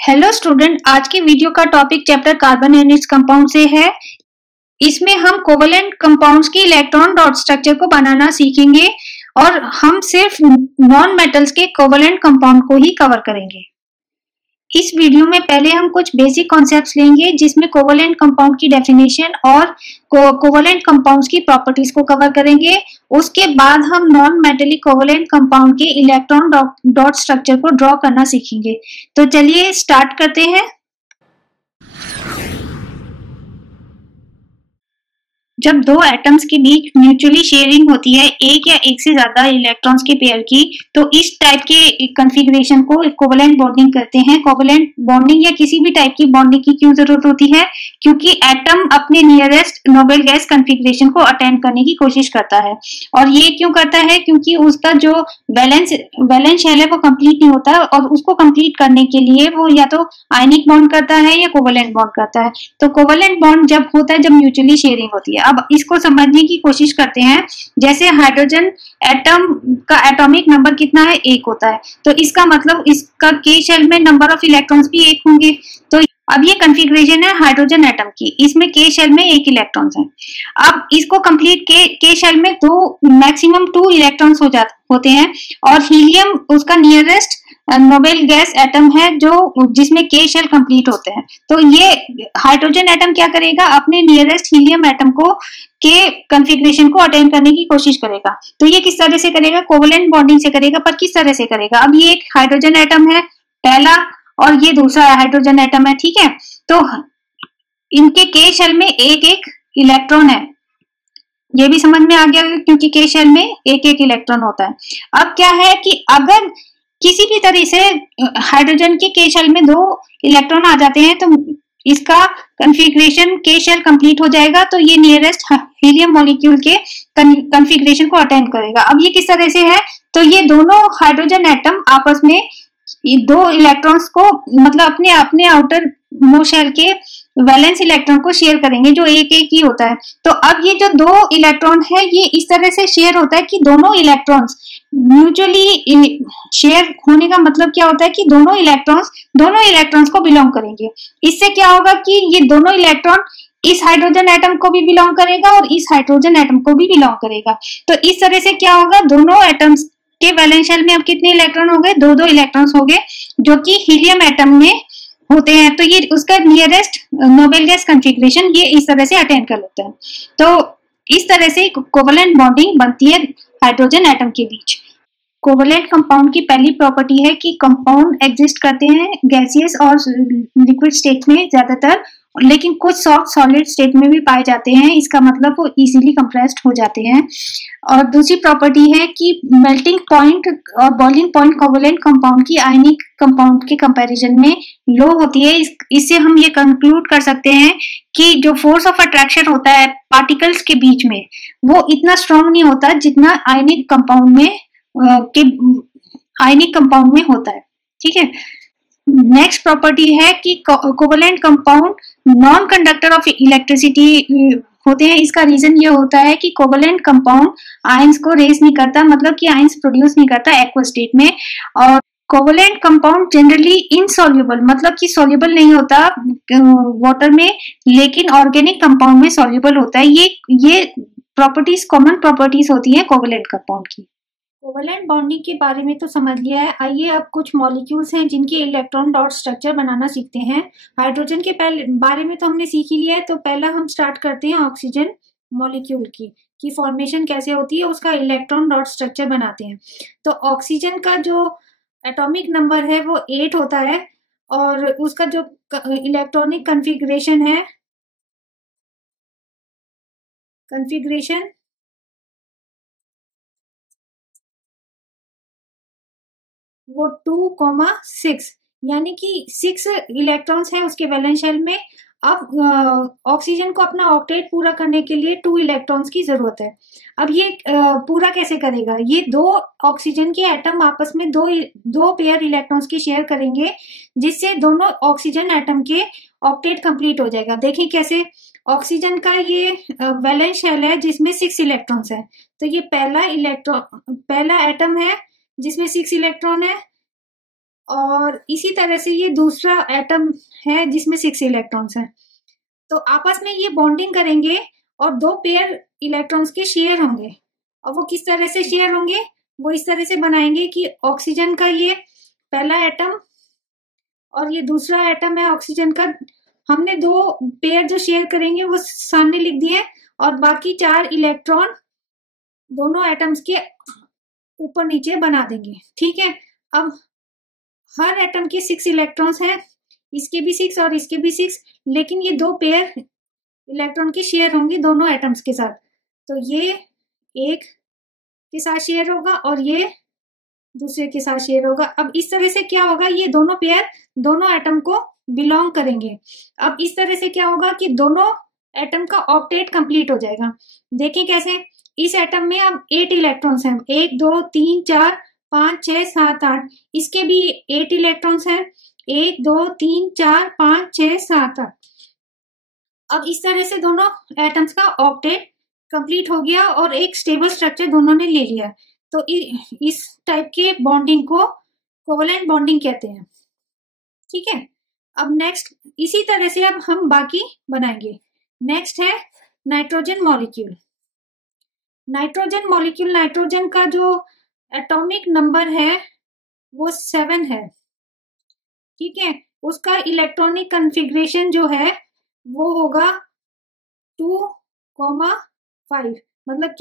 Hello student, आज की video का topic chapter carbon and its compound से है। इसमें हम कोवेलेंट कंपाउंड्स की इलेक्ट्रॉन डॉट स्ट्रक्चर को बनाना सीखेंगे और हम सिर्फ नॉन मेटल्स के कोवेलेंट कंपाउंड को ही कवर करेंगे। इस वीडियो में पहले हम कुछ बेसिक कॉन्सेप्ट्स लेंगे जिसमें कोवेलेंट कंपाउंड की डेफिनेशन और कोवेलेंट कंपाउंड्स की प्रॉपर्टीज को कवर करेंगे। उसके बाद हम नॉन मेटेलिक कोवेलेंट कंपाउंड के इलेक्ट्रॉन डॉट स्ट्रक्चर को ड्रॉ करना सीखेंगे। तो चलिए स्टार्ट करते हैं। जब दो एटम्स के बीच म्यूचुअली शेयरिंग होती है एक या एक से ज्यादा इलेक्ट्रॉन्स के पेयर की, तो इस टाइप के कॉन्फ़िगरेशन को कोवेलेंट बॉन्डिंग कहते हैं। कोवेलेंट बॉन्डिंग या किसी भी टाइप की बॉन्डिंग की क्यों जरूरत होती है? क्योंकि एटम अपने नियरेस्ट नोबेल गैस कॉन्फ़िगरेशन को अटेंड करने की कोशिश करता है। और ये क्यों करता है? क्योंकि उसका जो वैलेंस शेल है वो कंप्लीट नहीं होता और उसको कंप्लीट करने के लिए वो या तो आयनिक बॉन्ड करता है या कोवेलेंट बॉन्ड करता है। तो कोवेलेंट बॉन्ड जब होता है जब म्यूचुअली शेयरिंग होती है। अब इसको समझने की कोशिश करते हैं। जैसे हाइड्रोजन एटम का एटॉमिक नंबर कितना है? 1 होता है। तो इसका मतलब इसका के शेल में नंबर ऑफ इलेक्ट्रॉन्स भी 1 होंगे। तो अब ये कॉन्फ़िगरेशन है हाइड्रोजन एटम की, इसमें के शेल में 1 इलेक्ट्रॉन्स हैं। अब इसको कंप्लीट के शेल में मैक्सिमम 2 इलेक्ट्रॉन्स होते हैं और हीलियम उसका नियरेस्ट नोबेल गैस एटम है जो जिसमें के शेल कंप्लीट होते हैं। तो ये हाइड्रोजन एटम क्या करेगा? अपने नियरेस्ट हीलियम एटम को के कॉन्फ़िगरेशन को अटेंड करने की कोशिश करेगा। तो ये किस तरह से करेगा? कोवेलेंट बॉन्डिंग से करेगा। पर किस तरह से करेगा? अब ये एक हाइड्रोजन एटम है पहला और ये दूसरा हाइड्रोजन एटम है, ठीक है। तो इनके के शेल में एक एक इलेक्ट्रॉन है। ये भी समझ में आ गया क्योंकि के शेल में एक एक इलेक्ट्रॉन होता है। अब क्या है कि अगर किसी भी तरह से हाइड्रोजन के शेल में 2 इलेक्ट्रॉन आ जाते हैं तो इसका कॉन्फ़िगरेशन के शेल कंप्लीट हो जाएगा। तो ये नियरेस्ट हीलियम मॉलिक्यूल के कॉन्फ़िगरेशन को अटेंड करेगा। अब ये किस तरह से है? तो ये दोनों हाइड्रोजन एटम आपस में 2 इलेक्ट्रॉन्स को मतलब अपने अपने आउटर मोस्ट शेल के वैलेंस इलेक्ट्रॉन को शेयर करेंगे जो एक एक ही होता है। तो अब ये जो 2 इलेक्ट्रॉन है ये इस तरह से शेयर होता है कि दोनों इलेक्ट्रॉन्स म्यूचुअली शेयर होने का मतलब क्या होता है कि दोनों इलेक्ट्रॉन्स को बिलोंग करेंगे। इससे क्या होगा कि ये दोनों इलेक्ट्रॉन इस हाइड्रोजन एटम को भी बिलोंग करेगा और इस हाइड्रोजन एटम को भी बिलोंग करेगा। तो इस तरह से क्या होगा? दोनों एटम्स के वैलेंस शेल में अब कितने इलेक्ट्रॉन हो गए? 2-2 इलेक्ट्रॉन्स हो गए जो कि हीलियम एटम में होते हैं। तो ये उसका नियरेस्ट नोबेल गैस कॉन्फ़िगरेशन ये इस तरह से अटेंड कर लेता है। तो इस तरह से कोवेलेंट बॉन्डिंग बनती है हाइड्रोजन एटम के बीच। कोवेलेंट कंपाउंड की पहली प्रॉपर्टी है कि कंपाउंड एग्जिस्ट करते हैं गैसियस और लिक्विड स्टेट में ज्यादातर, लेकिन कुछ सॉफ्ट सॉलिड स्टेट में भी पाए जाते हैं। इसका मतलब वो इजीली कंप्रेस्ड हो जाते हैं। और दूसरी प्रॉपर्टी है कि मेल्टिंग पॉइंट और बॉइलिंग पॉइंट कोवेलेंट कंपाउंड की आयनिक कंपाउंड के कंपैरिजन में लो होती है। इससे हम ये कंक्लूड कर सकते हैं कि जो फोर्स ऑफ अट्रैक्शन होता है पार्टिकल्स के बीच में वो इतना स्ट्रॉन्ग नहीं होता जितना आयनिक कंपाउंड में होता है, ठीक है। नेक्स्ट प्रॉपर्टी है कि covalent compound non conductor of electricity होते हैं। इसका रीजन ये होता है कि कोवेलेंट कंपाउंड आयंस को रेज नहीं करता, मतलब कि आयंस प्रोड्यूस नहीं करता एक्वस स्टेट में। और कोवेलेंट कंपाउंड जनरली इनसॉल्युबल, मतलब कि सॉल्युबल नहीं होता वाटर में, लेकिन ऑर्गेनिक कंपाउंड में सॉल्युबल होता है। ये प्रॉपर्टीज कॉमन प्रॉपर्टीज होती है कोवेलेंट कंपाउंड की। कोवेलेंट बॉन्डिंग के बारे में तो समझ लिया है। आइए अब कुछ मॉलिक्यूल्स हैं जिनके इलेक्ट्रॉन डॉट स्ट्रक्चर बनाना सीखते हैं। हाइड्रोजन के बारे में तो हमने सीख ही लिया है। तो पहला हम स्टार्ट करते हैं ऑक्सीजन मॉलिक्यूल की फॉर्मेशन कैसे होती है, उसका इलेक्ट्रॉन डॉट स्ट्रक्चर बनाते हैं। तो ऑक्सीजन का जो एटॉमिक नंबर है वो 8 होता है और उसका जो इलेक्ट्रॉनिक कॉन्फ़िगरेशन है वो 2,6 यानी कि 6 इलेक्ट्रॉन्स हैं उसके वैलेंस शेल में। अब ऑक्सीजन को अपना ऑक्टेट पूरा करने के लिए 2 इलेक्ट्रॉन्स की जरूरत है। अब ये पूरा कैसे करेगा? ये 2 ऑक्सीजन के एटम आपस में दो पेयर इलेक्ट्रॉन्स की शेयर करेंगे जिससे दोनों ऑक्सीजन एटम के ऑक्टेट कंप्लीट हो जाएगा। देखिए कैसे। ऑक्सीजन का ये वैलेंस शेल है जिसमें 6 इलेक्ट्रॉन्स है। तो ये पहला एटम है जिसमें 6 इलेक्ट्रॉन है और इसी तरह से ये दूसरा एटम है जिसमें 6 इलेक्ट्रॉन्स हैं। तो आपस में ये बॉन्डिंग करेंगे और 2 पेयर इलेक्ट्रॉन्स के शेयर होंगे। और वो किस तरह से शेयर होंगे, वो इस तरह से बनाएंगे कि ऑक्सीजन का ये पहला एटम और ये दूसरा एटम है ऑक्सीजन का, हमने 2 पेयर जो शेयर करेंगे वो सामने लिख दिए और बाकी 4 इलेक्ट्रॉन दोनों एटम्स के ऊपर नीचे बना देंगे। ठीक है, अब हर एटम के 6 इलेक्ट्रॉन्स हैं, इसके भी 6 और इसके भी 6, लेकिन ये 2 पेयर इलेक्ट्रॉन के शेयर होंगे दोनों एटम्स के साथ। तो ये एक के साथ शेयर होगा और ये दूसरे के साथ शेयर होगा। अब इस तरह से क्या होगा, ये दोनों पेयर दोनों एटम को बिलोंग करेंगे। अब इस तरह से क्या होगा कि दोनों एटम का ऑक्टेट कंप्लीट हो जाएगा। देखें कैसे, इस एटम में अब 8 इलेक्ट्रॉन्स हैं, 1 2 3 4 5 6 7 8, इसके भी 8 इलेक्ट्रॉन्स हैं, 1 2 3 4 5 6 7 8। अब इस तरह से दोनों एटम्स का ऑक्टेट कंप्लीट हो गया और एक स्टेबल स्ट्रक्चर दोनों ने ले लिया। तो इस टाइप के बॉन्डिंग को कोवलेंट बॉन्डिंग कहते हैं। ठीक है, अब नेक्स्ट इसी तरह से अब हम बाकी बनाएंगे। नेक्स्ट है nitrogen molecule. Nitrogen molecule, nitrogen का जो एटॉमिक नंबर है वो 7 है। ठीक है, उसका इलेक्ट्रॉनिक कॉन्फ़िगरेशन जो है वो होगा 2,5, मतलब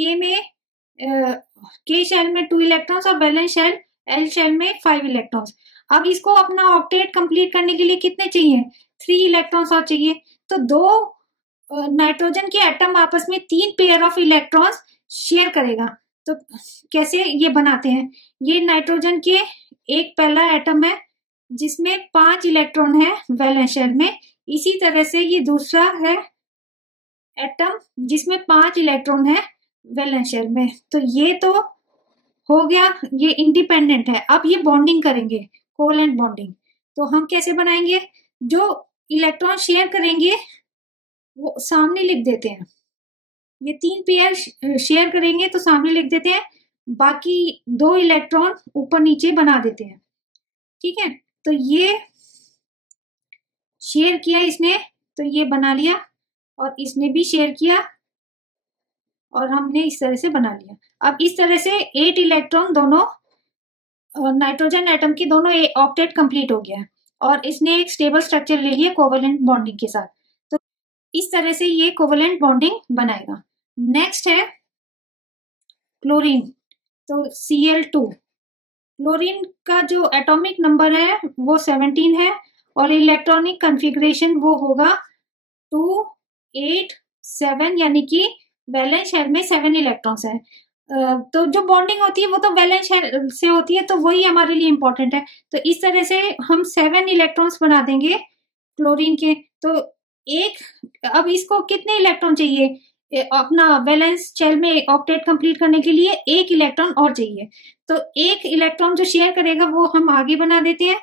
के शेल में 2 इलेक्ट्रॉन्स और वैलेंस शेल एल शेल में 5 इलेक्ट्रॉन्स। अब इसको अपना ऑक्टेट कंप्लीट करने के लिए कितने चाहिए, 3 इलेक्ट्रॉन्स और चाहिए। तो 2 नाइट्रोजन के एटम आपस में 3 पेयर ऑफ इलेक्ट्रॉन्स शेयर करेगा। तो कैसे ये बनाते हैं, ये नाइट्रोजन के एक पहला एटम है जिसमें 5 इलेक्ट्रॉन है वैलेंस शेल में, इसी तरह से ये दूसरा है एटम जिसमें 5 इलेक्ट्रॉन है वैलेंस शेल में। तो ये तो हो गया, ये इंडिपेंडेंट है। अब ये बॉन्डिंग करेंगे, कोवलेंट बॉन्डिंग। तो हम कैसे बनाएंगे, जो इलेक्ट्रॉन शेयर करेंगे वो सामने लिख देते हैं। ये 3 पेयर शेयर करेंगे तो सामने लिख देते हैं, बाकी 2 इलेक्ट्रॉन ऊपर नीचे बना देते हैं। ठीक है, तो ये शेयर किया इसने, तो ये बना लिया, और इसने भी शेयर किया और हमने इस तरह से बना लिया। अब इस तरह से 8 इलेक्ट्रॉन दोनों नाइट्रोजन एटम की दोनों ऑक्टेट कंप्लीट हो गया और इसने एक स्टेबल स्ट्रक्चर ले लिया कोवलेंट बॉन्डिंग के साथ। तो इस तरह से ये कोवलेंट बॉन्डिंग बनाएगा। नेक्स्ट है क्लोरीन, तो Cl2। क्लोरीन का जो एटॉमिक नंबर है वो 17 है और इलेक्ट्रॉनिक कॉन्फ़िगरेशन वो होगा 2 8 7, यानी कि वैलेंस शेल में 7 इलेक्ट्रॉन्स है। तो जो बॉन्डिंग होती है वो तो वैलेंस शेल से होती है, तो वही हमारे लिए इंपॉर्टेंट है। तो इस तरह से हम 7 इलेक्ट्रॉन्स बना देंगे क्लोरीन के। तो अब इसको कितने इलेक्ट्रॉन चाहिए, अपना वैलेंस शेल में ऑक्टेट कंप्लीट करने के लिए 1 इलेक्ट्रॉन और चाहिए। तो 1 इलेक्ट्रॉन जो शेयर करेगा वो हम आगे बना देते हैं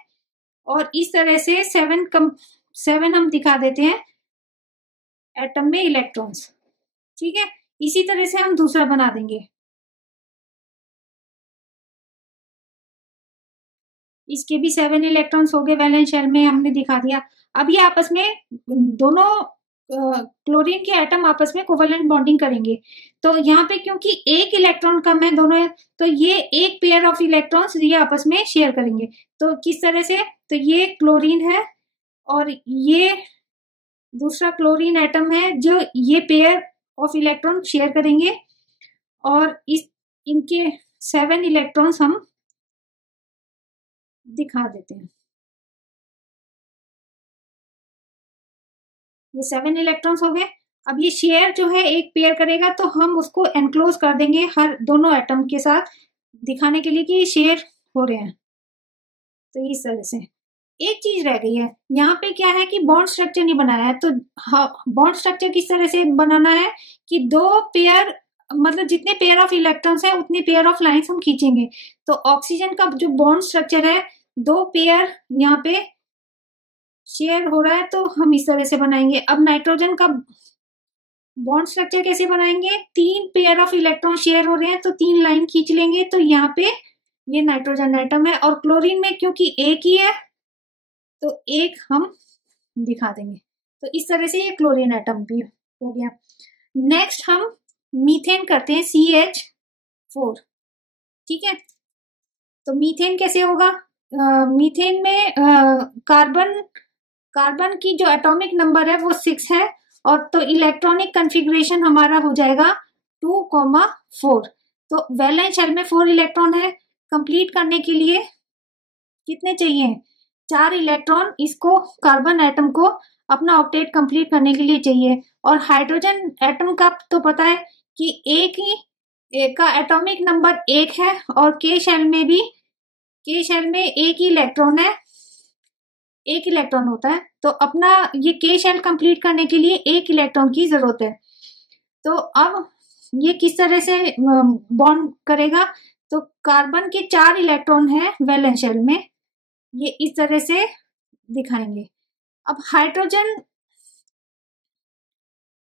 और इस तरह से 7 हम दिखा देते हैं एटम में इलेक्ट्रॉन्स। ठीक है, इसी तरह से हम दूसरा बना देंगे। इसके भी 7 इलेक्ट्रॉन्स हो गए वैलेंस शेल में, हमने दिखा दिया। अब ये आपस में दोनों क्लोरीन के एटम आपस में कोवलेंट बॉन्डिंग करेंगे। तो यहाँ पे क्योंकि 1 इलेक्ट्रॉन कम है दोनों, तो ये एक पेयर ऑफ इलेक्ट्रॉन्स ये आपस में शेयर करेंगे। तो किस तरह से, तो ये क्लोरीन है और ये दूसरा क्लोरीन एटम है जो ये पेयर ऑफ इलेक्ट्रॉन शेयर करेंगे और इनके 7 इलेक्ट्रॉन्स हम दिखा देते हैं। ये 7 इलेक्ट्रॉन्स हो गए। अब ये शेयर जो है एक पेयर करेगा तो हम उसको एनक्लोज कर देंगे हर दोनों एटम के साथ, दिखाने के लिए कि ये शेयर हो रहे हैं। तो इस तरह से एक चीज रह गई है, यहाँ पे क्या है कि बॉन्ड स्ट्रक्चर नहीं बनाया है। तो बॉन्ड स्ट्रक्चर किस तरह से बनाना है कि 2 पेयर, मतलब जितने पेयर ऑफ इलेक्ट्रॉन्स है उतने पेयर ऑफ लाइंस हम खींचेंगे। तो ऑक्सीजन का जो बॉन्ड स्ट्रक्चर है 2 पेयर यहाँ पे शेयर हो रहा है, तो हम इस तरह से बनाएंगे। अब नाइट्रोजन का बॉन्ड स्ट्रक्चर कैसे बनाएंगे, 3 पेयर ऑफ इलेक्ट्रॉन शेयर हो रहे हैं तो 3 लाइन खींच लेंगे। तो यहाँ पे ये नाइट्रोजन एटम है, और क्लोरीन में क्योंकि एक ही है तो एक हम दिखा देंगे। तो इस तरह से ये क्लोरीन एटम भी हो गया। नेक्स्ट हम मीथेन करते हैं, CH4। ठीक है, तो मीथेन कैसे होगा? मीथेन में कार्बन की जो एटॉमिक नंबर है वो 6 है, और तो इलेक्ट्रॉनिक कन्फिग्रेशन हमारा हो जाएगा 2,4। तो वैलेंस शेल में 4 इलेक्ट्रॉन है, कंप्लीट करने के लिए कितने चाहिए? 4 इलेक्ट्रॉन इसको कार्बन एटम को अपना ऑक्टेट कंप्लीट करने के लिए चाहिए। और हाइड्रोजन एटम का तो पता है कि एक का एटॉमिक नंबर 1 है, और के शेल में एक ही इलेक्ट्रॉन है, एक इलेक्ट्रॉन होता है। तो अपना ये के शेल कंप्लीट करने के लिए एक इलेक्ट्रॉन की जरूरत है। तो अब ये किस तरह से बॉन्ड करेगा? तो कार्बन के 4 इलेक्ट्रॉन है वैलेंस शेल में, ये इस तरह से दिखाएंगे। अब हाइड्रोजन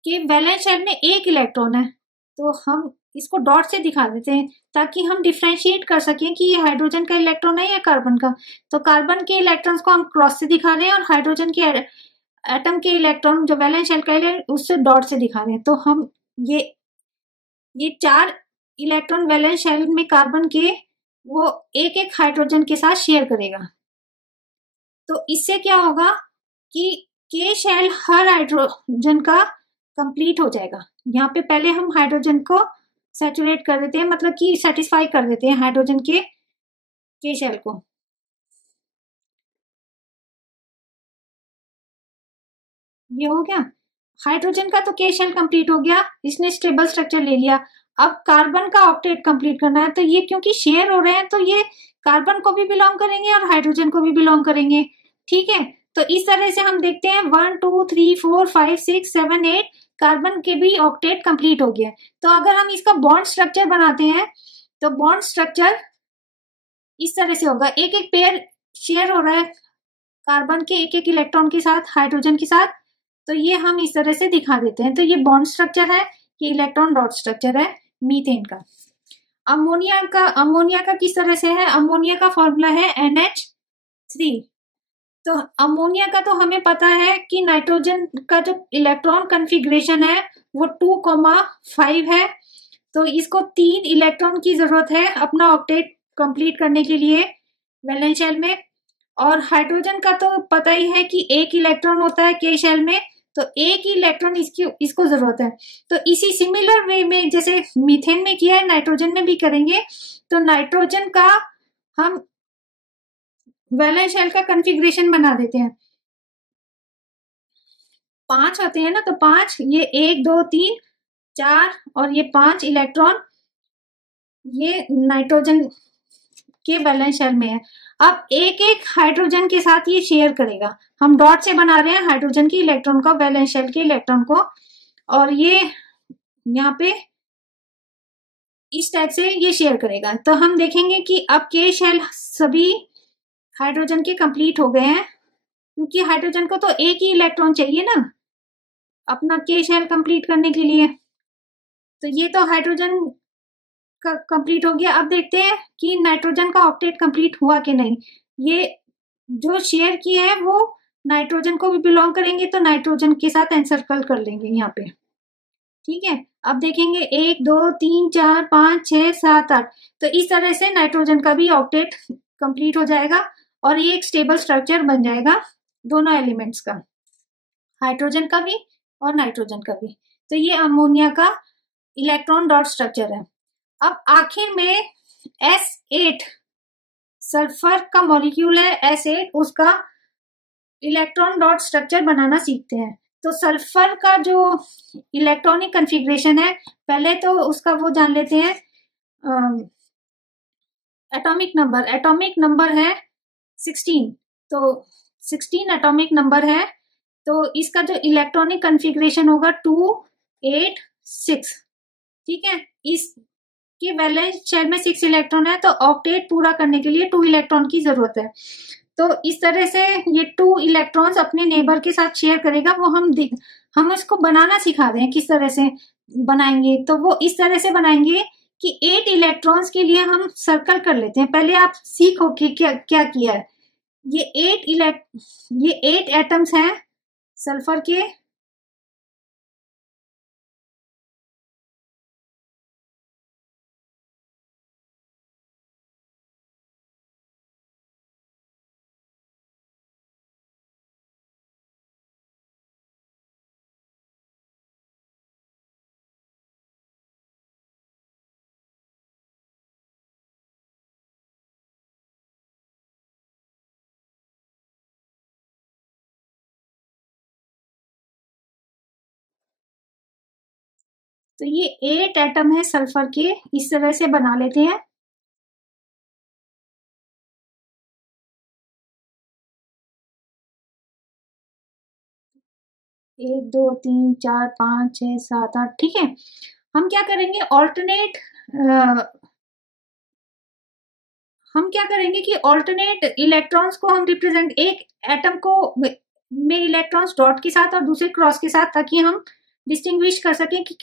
के वैलेंस शेल में एक इलेक्ट्रॉन है, तो हम इसको डॉट से दिखा देते हैं ताकि हम डिफ्रेंशिएट कर सकें कि ये हाइड्रोजन का इलेक्ट्रॉन है या कार्बन का। तो कार्बन के इलेक्ट्रॉन्स को हम क्रॉस से दिखा रहे हैं, और हाइड्रोजन के एटम के इलेक्ट्रॉन जो वैलेंस शेल का है उससे डॉट से दिखा रहे हैं। तो हम ये 4 इलेक्ट्रॉन वैलेंस शेल में कार्बन के वो एक एक हाइड्रोजन के साथ शेयर करेगा। तो इससे क्या होगा कि के शेल हर हाइड्रोजन का कंप्लीट हो जाएगा। यहाँ पे पहले हम हाइड्रोजन को सैचुरेट कर देते हैं, मतलब कि सेटिस्फाई कर देते हैं हाइड्रोजन के शेल को। ये हो गया हाइड्रोजन का, तो के शेल कंप्लीट हो गया, इसने स्टेबल स्ट्रक्चर ले लिया। अब कार्बन का ऑक्टेट कंप्लीट करना है, तो ये क्योंकि शेयर हो रहे हैं तो ये कार्बन को भी बिलोंग करेंगे और हाइड्रोजन को भी बिलोंग करेंगे। ठीक है, तो इस तरह से हम देखते हैं 1 2 3 4 5 6 7 8 कार्बन के भी ऑक्टेट कंप्लीट हो गया। तो अगर हम इसका बॉन्ड स्ट्रक्चर बनाते हैं तो बॉन्ड स्ट्रक्चर इस तरह से होगा, एक एक पेयर शेयर हो रहा है कार्बन के एक एक इलेक्ट्रॉन के साथ हाइड्रोजन के साथ, तो ये हम इस तरह से दिखा देते हैं। तो ये बॉन्ड स्ट्रक्चर है, ये इलेक्ट्रॉन डॉट स्ट्रक्चर है मीथेन का। अमोनिया का किस तरह से है? अमोनिया का फॉर्मूला है NH3। तो अमोनिया का तो हमें पता है कि नाइट्रोजन का जो इलेक्ट्रॉन कन्फिग्रेशन है वो 2,5 है, तो इसको 3 इलेक्ट्रॉन की जरूरत है अपना ऑक्टेट कंप्लीट करने के लिए वैलेंस शेल में। और हाइड्रोजन का तो पता ही है कि एक इलेक्ट्रॉन होता है के शेल में, तो एक ही इलेक्ट्रॉन इसको जरूरत है। तो इसी सिमिलर वे में जैसे मीथेन में किया है नाइट्रोजन में भी करेंगे। तो नाइट्रोजन का हम वैलेंस शेल का कॉन्फ़िगरेशन बना देते हैं। 5 होते हैं ना, तो 5, ये 1 2 3 4 और ये 5 इलेक्ट्रॉन ये नाइट्रोजन के वैलेंस शेल में है। अब एक एक हाइड्रोजन के साथ ये शेयर करेगा। हम डॉट से बना रहे हैं हाइड्रोजन के इलेक्ट्रॉन को, वैलेंस शेल के इलेक्ट्रॉन को, और ये यहाँ पे इस टाइप से ये शेयर करेगा। तो हम देखेंगे कि अब के शेल सभी हाइड्रोजन के कंप्लीट हो गए हैं, क्योंकि हाइड्रोजन को तो एक ही इलेक्ट्रॉन चाहिए ना अपना के शेल कंप्लीट करने के लिए। तो ये तो हाइड्रोजन का कंप्लीट हो गया। अब देखते हैं कि नाइट्रोजन का ऑक्टेट कंप्लीट हुआ कि नहीं। ये जो शेयर किए हैं वो नाइट्रोजन को भी बिलोंग करेंगे, तो नाइट्रोजन के साथ एनसर्कल कर लेंगे यहाँ पे। ठीक है, अब देखेंगे 1 2 3 4 5 6 7 8। तो इस तरह से नाइट्रोजन का भी ऑक्टेट कंप्लीट हो जाएगा और ये एक स्टेबल स्ट्रक्चर बन जाएगा दोनों एलिमेंट्स का, हाइड्रोजन का भी और नाइट्रोजन का भी। तो ये अमोनिया का इलेक्ट्रॉन डॉट स्ट्रक्चर है। अब आखिर में S8 सल्फर का मॉलिक्यूल है, S8 उसका इलेक्ट्रॉन डॉट स्ट्रक्चर बनाना सीखते हैं। तो सल्फर का जो इलेक्ट्रॉनिक कॉन्फ़िगरेशन है, पहले तो उसका वो जान लेते हैं एटॉमिक नंबर है 16। तो 16 एटॉमिक नंबर है, तो इसका जो इलेक्ट्रॉनिक कॉन्फ़िगरेशन होगा 2 8 6। ठीक है, इस कि वैलेंस शेल में 6 इलेक्ट्रॉन है, तो ऑक्टेट पूरा करने के लिए 2 इलेक्ट्रॉन की जरूरत है। तो इस तरह से ये 2 इलेक्ट्रॉन्स अपने नेबर के साथ शेयर करेगा। वो हम इसको बनाना सिखा रहे हैं किस तरह से बनाएंगे। तो वो इस तरह से बनाएंगे कि 8 इलेक्ट्रॉन्स के लिए हम सर्कल कर लेते हैं। पहले आप सीखो कि क्या क्या किया है। ये 8 एटम्स हैं सल्फर के। तो ये 8 एटम है सल्फर के, इस तरह से बना लेते हैं। एक, दो, तीन, चार, पाँच, 6, 7, 8। ठीक है, हम क्या करेंगे ऑल्टरनेट इलेक्ट्रॉन्स को हम रिप्रेजेंट, एक एटम को में इलेक्ट्रॉन्स डॉट के साथ और दूसरे क्रॉस के साथ, ताकि हम डिस्टिंग्विश कर सकें कि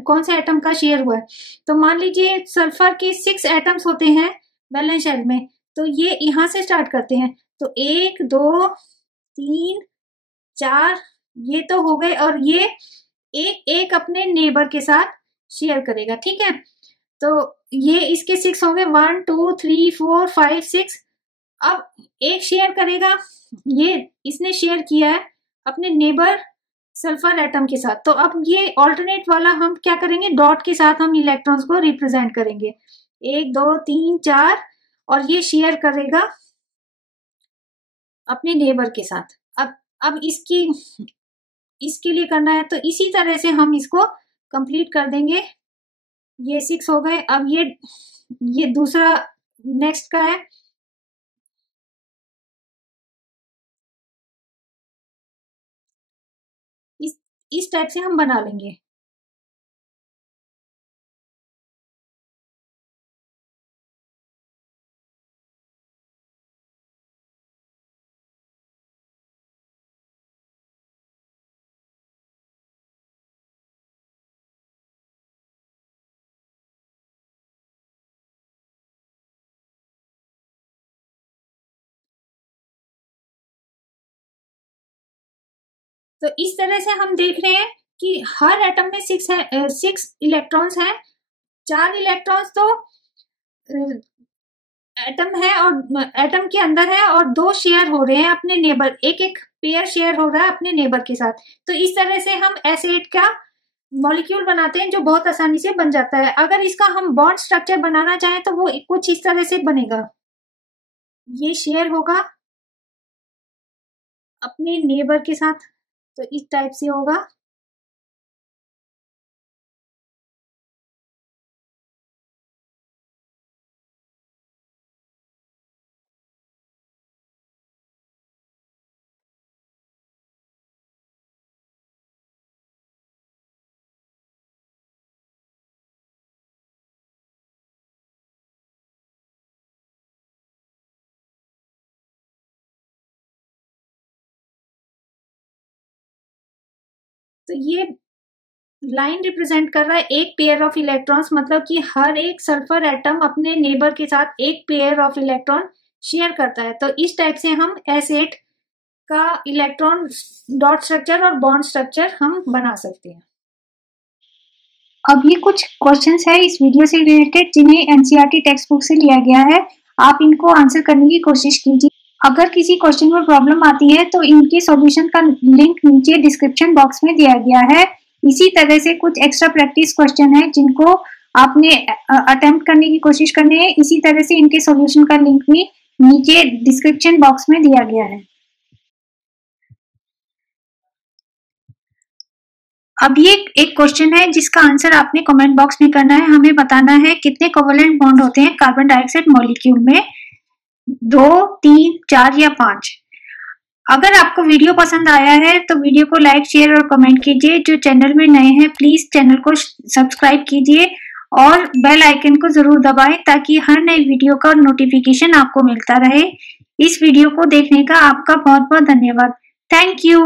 कौन सा एटम का शेयर हुआ है। तो मान लीजिए सल्फर के 6 एटम्स होते हैं वैलेंस शेल में, तो ये यहां से स्टार्ट करते हैं। तो 1, 2, 3, 4 ये तो हो गए, और ये एक एक अपने नेबर के साथ शेयर करेगा। ठीक है, तो ये इसके 6 हो गए, 1, 2, 3, 4, 5, 6। अब एक शेयर करेगा, ये इसने शेयर किया है अपने नेबर सल्फर एटम के साथ। तो अब ये ऑल्टरनेट वाला हम क्या करेंगे, डॉट के साथ हम इलेक्ट्रॉन्स को रिप्रेजेंट करेंगे। 1, 2, 3, 4, और ये शेयर करेगा अपने नेबर के साथ। अब इसके लिए करना है, तो इसी तरह से हम इसको कंप्लीट कर देंगे। ये 6 हो गए। अब ये दूसरा नेक्स्ट का है। इस टाइप से हम बना लेंगे। तो इस तरह से हम देख रहे हैं कि हर एटम में 6 इलेक्ट्रॉन्स हैं। 4 इलेक्ट्रॉन्स तो एटम है और एटम के अंदर है, और 2 शेयर हो रहे हैं अपने नेबर, एक एक पेयर शेयर हो रहा है अपने नेबर के साथ। तो इस तरह से हम एसिड का मॉलिक्यूल बनाते हैं, जो बहुत आसानी से बन जाता है। अगर इसका हम बॉन्ड स्ट्रक्चर बनाना चाहें तो वो कुछ इस तरह से बनेगा। ये शेयर होगा अपने नेबर के साथ, तो इस टाइप से होगा। तो ये लाइन रिप्रेजेंट कर रहा है एक पेयर ऑफ इलेक्ट्रॉन्स, मतलब कि हर एक सल्फर एटम अपने नेबर के साथ एक पेयर ऑफ इलेक्ट्रॉन शेयर करता है। तो इस टाइप से हम S8 का इलेक्ट्रॉन डॉट स्ट्रक्चर और बॉन्ड स्ट्रक्चर हम बना सकते हैं। अब ये कुछ क्वेश्चंस है इस वीडियो से रिलेटेड, जिन्हें NCERT टेक्स्ट बुक से लिया गया है। आप इनको आंसर करने की कोशिश कीजिए। अगर किसी क्वेश्चन में प्रॉब्लम आती है तो इनके सॉल्यूशन का लिंक नीचे डिस्क्रिप्शन बॉक्स में दिया गया है। इसी तरह से कुछ एक्स्ट्रा प्रैक्टिस क्वेश्चन है जिनको आपने अटेम्प्ट करने की कोशिश करनी है। इसी तरह से इनके सॉल्यूशन का लिंक भी नीचे डिस्क्रिप्शन बॉक्स में दिया गया है। अब ये एक क्वेश्चन है जिसका आंसर आपने कमेंट बॉक्स में करना है। हमें बताना है कितने कोवेलेंट बॉन्ड होते हैं कार्बन डाइऑक्साइड मॉलिक्यूल में, 2, 3, 4 या 5। अगर आपको वीडियो पसंद आया है तो वीडियो को लाइक, शेयर और कमेंट कीजिए। जो चैनल में नए हैं प्लीज चैनल को सब्सक्राइब कीजिए और बेल आइकन को जरूर दबाएं, ताकि हर नई वीडियो का नोटिफिकेशन आपको मिलता रहे। इस वीडियो को देखने का आपका बहुत बहुत धन्यवाद। Thank you.